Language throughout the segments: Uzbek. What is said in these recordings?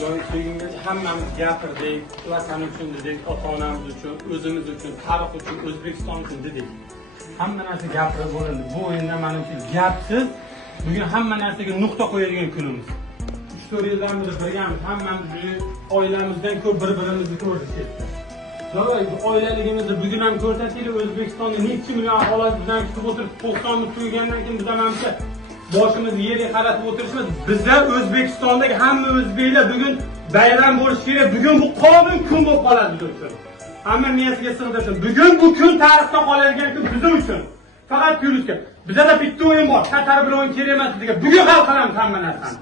joyingiz hammamiz gapirdik, vatan uchun dedik, ota-onamiz uchun, o'zimiz uchun, tarix uchun, O'zbekiston uchun dedik. Hamma narsa gapirib bo'lindi. Bu o'yinda menimcha gapsiz bugun hamma narsaga nuqta qo'yadigan kunimiz. 3-4 yildan beri birgamiz, hammamiz oilamizdan ko'p bir-birimizni ko'rdik. Davay oilaligimizni bugun ham ko'rsataylik. O'zbekistonda necha million aholi bizdan kutib o'tirib, 90 ni tugagandan keyin biz menimcha boshimizni yerga qaratib o'tirishimiz. Bizlar O'zbekistondagi hamma o'zbeklar bugun bayram bo'lishi kerak. Bugun bu qonun kun bo'lib qoladi biz uchun. Hamma miyasiga sig'dirsin. Bugun bu kun tarixda qoladigan kun bizim uchun. Faqat kulishga. Bizda bitta o'yin bor. Qatar bilan o'yin kerak emas degan. Bugun hal qilamiz hamma narsani.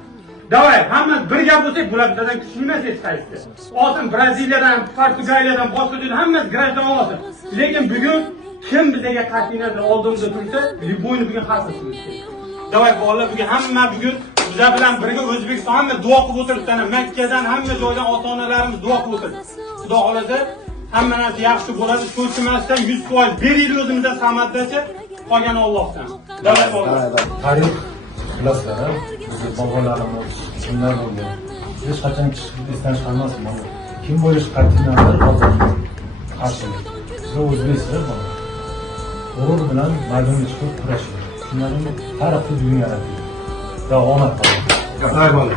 Davay, hamma birga bo'lsak, bular bizdan kuchli emas hech qaysi. Olsin Braziliyadan, Portugaliyadan, boshqa joydan hammasi grajdan olsin. Lekin bugun kim bizga qat'iy nazar oldimizda tursa, bu o'yinni bugun hal qilishimiz kerak. Davay bolalar, bugun hamma bugun bizlar bilan birga O'zbekiston hamma duo qilib o'tiribdi. Makkadan hamma joydan ota-onalarimiz duo qilib o'tiribdi. Xudo xolasa hamma narsa yaxshi bo'ladi. Cho'chimasdan 100% beraylik o'zimizdan samatdacha, qolgani Allohdan. Davay bolalar. Tarix bilasizlar, biz bobolarimiz kimlar bo'lgan. Hech qachon esdan chiqarmasin mana. Kim bo'lish qat'iy nazar hozir qarshi. Biz o'zbeklar bor. G'urur bilan maydonga chiqib kurashamiz. Shundan tarixni bugun yaratdik. Va omad tilayman.